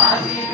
Hare